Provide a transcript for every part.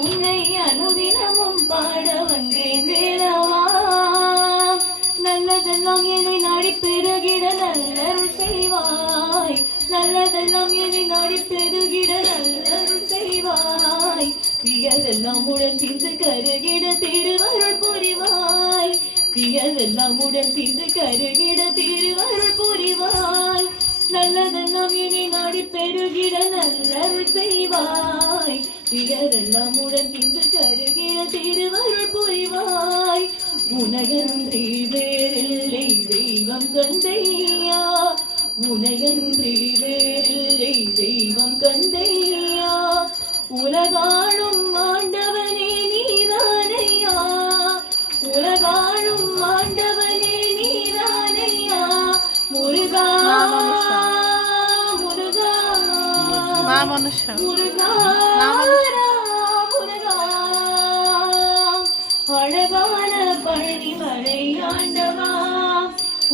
உன்னை அனுதினமும் பாட வந்தேன் வேலவா. நல்லதெல்லாம் என்னை நாடி பெருகிட நல்லருள் செய்வாய். நல்லதெல்லாம் என்னை நாடி பெருகிட நல்லருள் செய்வாய். பியதெல்லாம் உடன் திந்து கருகிட திருவருள் புரிவாய். பியதெல்லாம் உடன் திந்து கருகிட திருவருள் புரிவாய். நல்லதெல்லாம் என்னை நாடி பெருகிட நல்லருள் செய்வாய். பிறரெல்லாம் உடன் திந்து கருகிட திருவருள் புரிவாய். உனையன்றி வேறில்லை தெய்வம் கந்தையா. உனையன்றி வேறில்லை தெய்வம் கந்தையா. உலகாளும் ஆண்டவனே நீதானையா. உலகாளும் ஆண்டவனே நீதானையா. முருகா முருகா முருகா முருகா. அழகான பழனிமலை ஆண்டவா,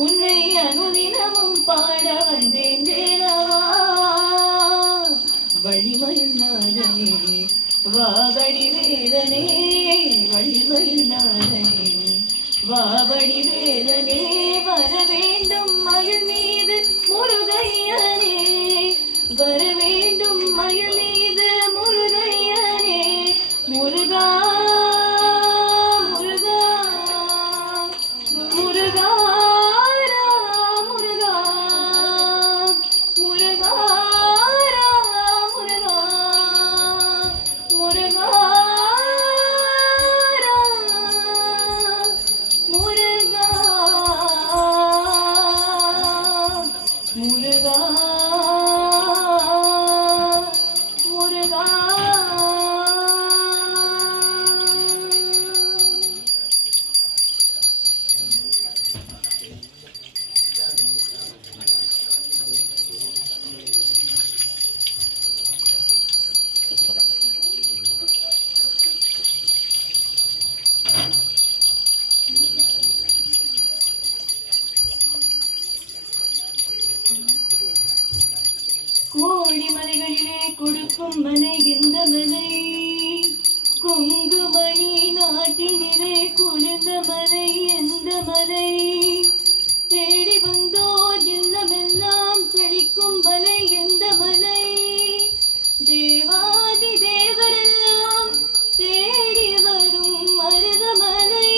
உன்னை அனுதினமும் பாட வந்தேன் வேலவா. வழிமன்னாதனே வாவடி வேலனே. வழிமன்னாதனே வாவடி வேலனே. வர வேண்டும் மயில் மீது முருகையனே. வர வேண்டும் மயில் மீது முருகையனே. முருகா முருகா முருகா முருகா முருகா முருகா முருகா முருகா முருகா. கோடி மலைகளிலே கொடுக்கும் மலை இந்த மலை. கொங்குமணி நாட்டினிலே குளிர்ந்த மலை எந்த மலை. தேடி வந்தோர் இல்லமெல்லாம் செழிக்கும் மலை எந்த மலை. தேவாதி தேவரெல்லாம் தேடி வரும் மருதமலை.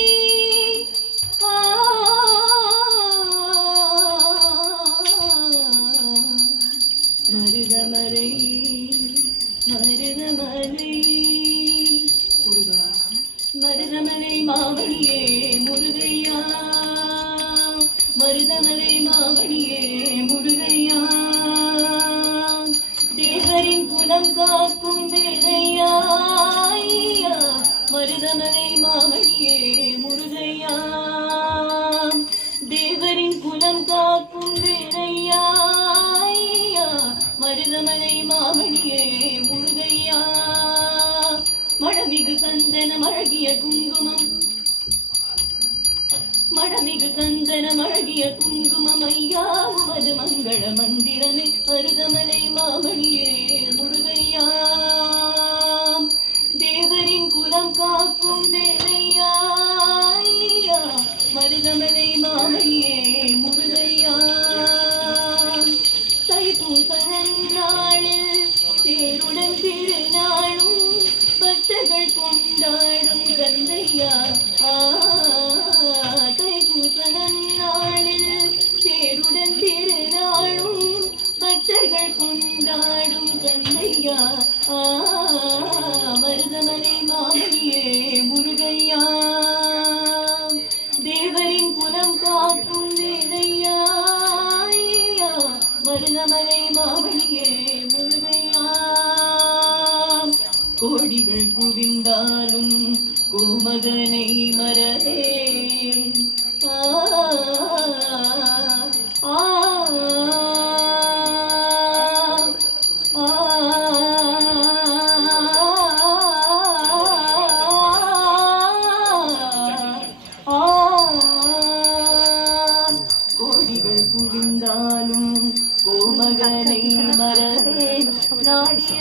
மருதமலை மருதமலை முருகா. மருதமலை மாமணியே முருகையா. மருதமலை மாமணியே முருகையா. தேவரின் குலம் காக்கும் வேலையா. மருதமலை மாமணியே முருகையா. தேவரின் குலம் காக்கும் வேலையா. மருதமலை மாமணியே முருகையா. மடமிகு சந்தனம் அழகிய குங்குமம். மடமிகு சந்தனம் அழகிய குங்குமம் ஐயா. உமது மங்கள மந்திரமே மருதமலை மாமணியே முருகையா. தேவரின் குலம் காக்கும் வேலையா. மருதமலை மாமணியே முருகையா. தைப்பூச நாளில் தேருடன் திருநாளும் பக்தர்கள் கொண்டாடும் கந்தையா. தைப்பூச நாளில் தேருடன் திருநாளும் பக்தர்கள் கொண்டாடும் கந்தையா. மருதமலை மாமணியே முருகையா. தேவரின் குலம் காக்கும் வேலையா. மருதமலை மாமணியே முருகையா. கோடிகள் குவிந்தாலும் கோமகனை மறவே. கோடிகள் குவிந்தாலும் கோமகனை மறவே. நாடிய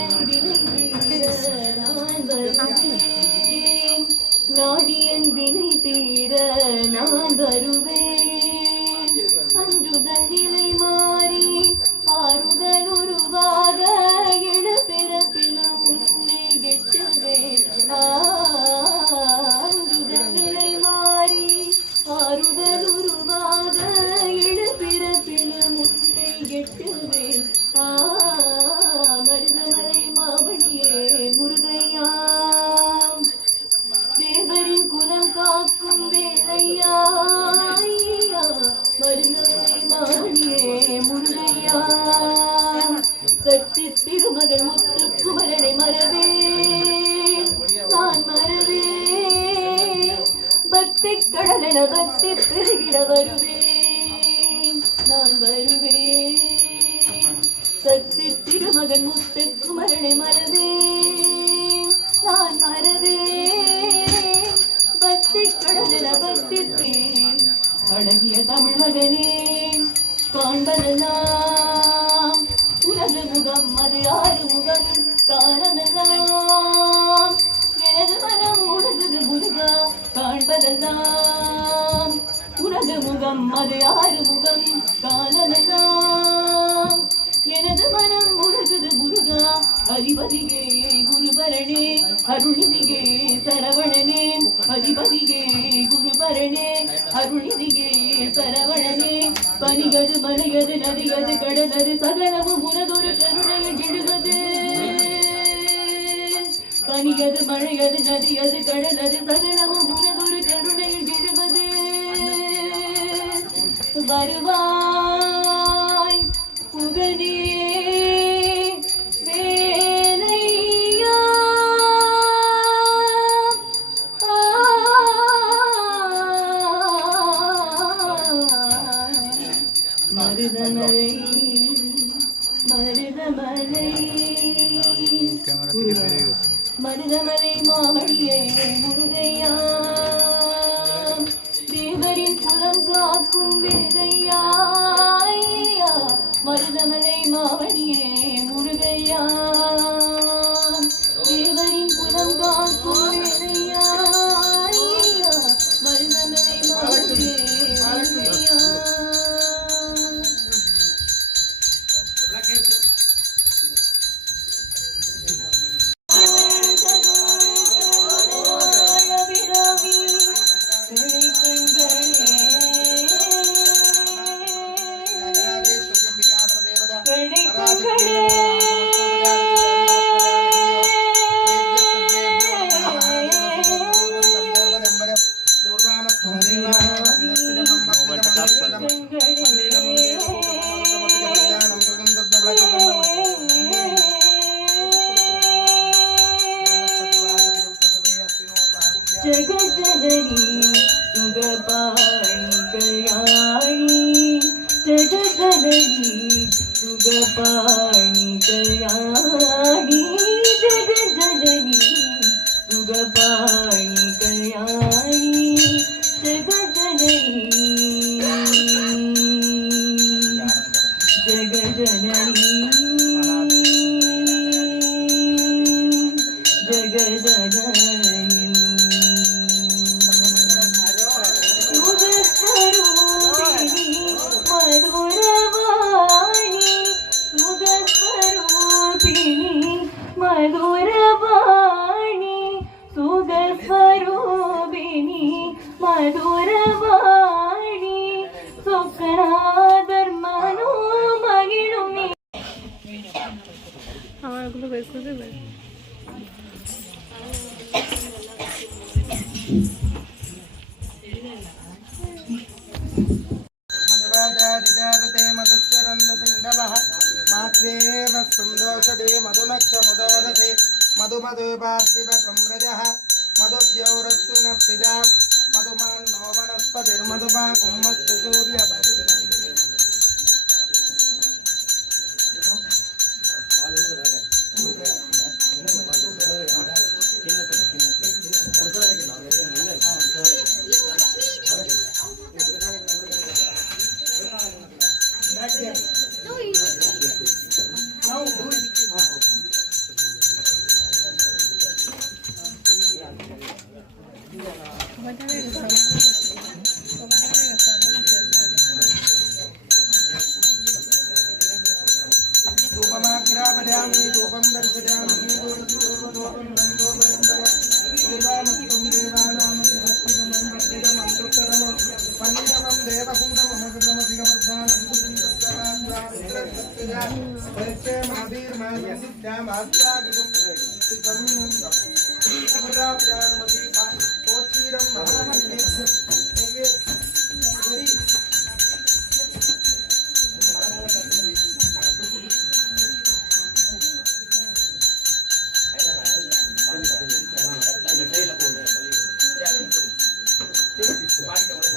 கடலென பக்தி பெருகிட வருவேன் நான் வருவேன் சக்தி திருமகன் முத்து குமரனை மறவேன் நான் மறவேன் பக்தி கடலென பக்திப்பேன் அழகிய தமிழ் மகனே காண்பதெல்லாம் உனது முகம் அது யாரு முகம் காணமெல்லாம் எனது மனம் உனது முருகா காண்பதெல்லாம் உனது முகம் அது யாரு முகம் காணமெல்லாம் எனது மனம் உனது முருகா அதிபதியே குருபரணே அருள்நிதியே சரவணனே அதிபதியே குருபரணே அருள்நிதியே சரவணனே பனியது மலையது நதியது கடலது சகலமும் உனதொரு கருணையில் எழுவது பனியது மழையது நதியது கடலது சகலமும் உனதொரு கருணையில் எழுவது வருவாய் புகனே வேலையா மருதமலை மருதமலை மருதமலை மாமணியே முருகையா தேவரின் குலம் காக்கும் வேதையா மருதமலை மாமணியே முருகையா தேவரின் குலம் காக்கும் வேதையா மருதமலை மாமணியே முருகையா जगजननी सुगपाणि कल्याणी जगजननी सुगपाणि कल्याणी जगजननी सुगपाणि कल्याणी जगजननी जगजननी जगजननी मधुरवाणी सुगस्वरूपिणी मधुरवाणी सुखनाधर्मनो मगिलुमी আমারগুলো বের করে দেবে मधुवादादिदाते मधुचरन्दसिन्धवः मात्वेव सन्दोषदे मधुनच्च मुदोदसे मधुमधुपार्थिवसंरजः मधुद्यौरस्विन पिजा मधुमान्नो वनस्पतिर्मधुमा कुम्मच्च धूपमाग्रापयामि धूपं दर्शयामि धूपमत्तं देवानां पञ्चमं देवकूटमहकृतमधिगमर्दानं Bye.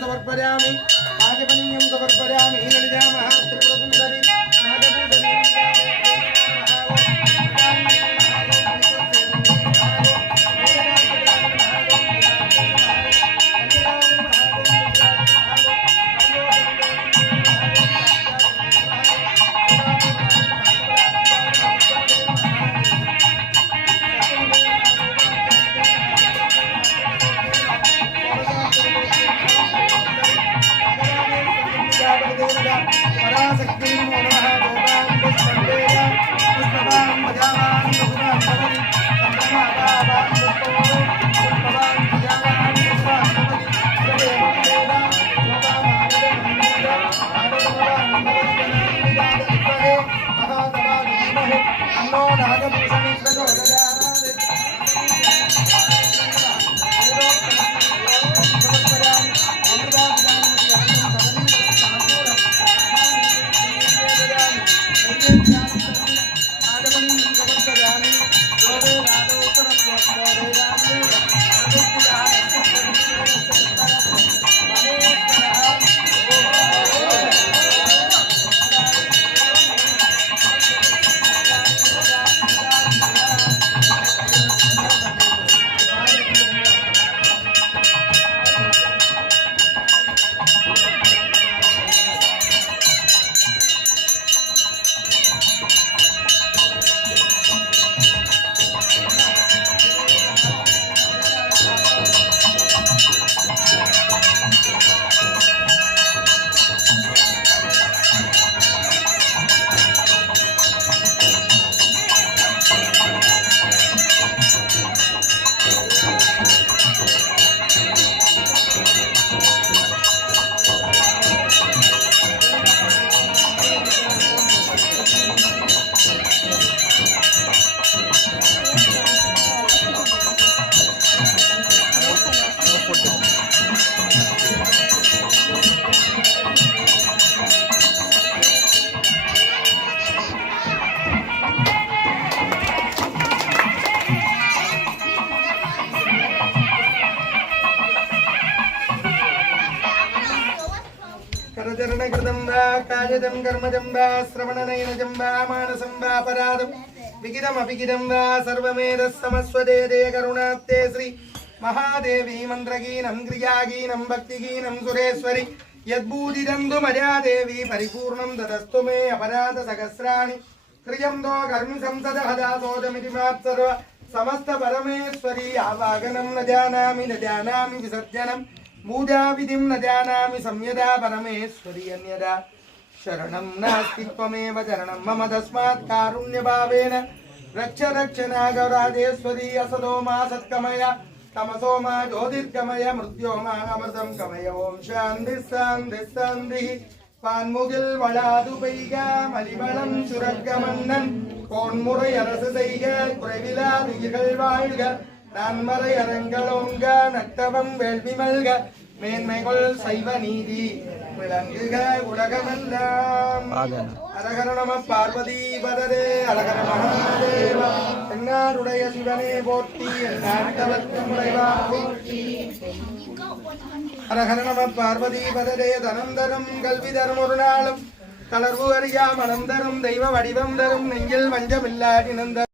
समर्पयामि आजपनीयं समर्पयामि ललिता महात्रिपुरसुन्दरी पराशक्ति नमो नमः गोपां पुष्पन्देया पुष्पवां भजावां बहुवां भवति चन्द्रमाभावां पुष्पवां भजावां पुष्पां भवति जले मन्देदा गोपां आनन्दमन्देदा आनन्दवां भवति महातमा धीमहि अन्नो नागभूषणि प्रचोदयात् करचरणकृतं वा कायजं कर्मजं वा श्रवणनयनजं वा मानसं वा अपराधं विगिरमभिगिरं वा सर्वमेधस्समस्वदे दे करुणाब्दे श्री महादेवी मन्त्रगीनं क्रियागीनं भक्तिगीनं सुरेश्वरि यद्बूदिदं तु मया देवी परिपूर्णं ददस्तु मे अपराधसहस्राणि क्रियं दो कर्मि संसदहदासोदमिति मात्सर्व समस्त परमेश्वरी आवागनं न जानामि विसर्जनं पूजा विधिं न जानामि संयदा परमेश्वरी अन्यदा शरणं नास्ति त्वमेव चरणं मम तस्मात् कारुण्यभावेन रक्ष रक्ष नागराजेश्वरी असदो मा सत्कमय तमसो मा ज्योतिर्गमय मृत्यो मा अमृतं गमय ओम शान्ति शान्ति शान्तिः பான்முகில் வளாது பெய்க மலிவளம் சுரக்க மன்னன் கோன்முறை அரசு செய்க குறைவிலாது உயிர்கள் வாழ்க நான்மறை அரங்களோங்க நட்டவம் வேள்வி மல்க மேன்மைகள் சைவ நீதி விளங்குக உலகமெல்லாம். அரகர நம பார்வதி பதரே அழகர மகாதேவ என்னாருடைய சிவனே போற்றி என்னாட்டவர்க்கும் இறைவா போற்றி. அரகர நம பார்வதி பதரே தனம் தரும் கல்வி தரும் ஒரு நாளும் தளர்வு அறியா மனம் தரும் தெய்வ வடிவம் தரும் நெஞ்சில் வஞ்சமில்லாடி நந்த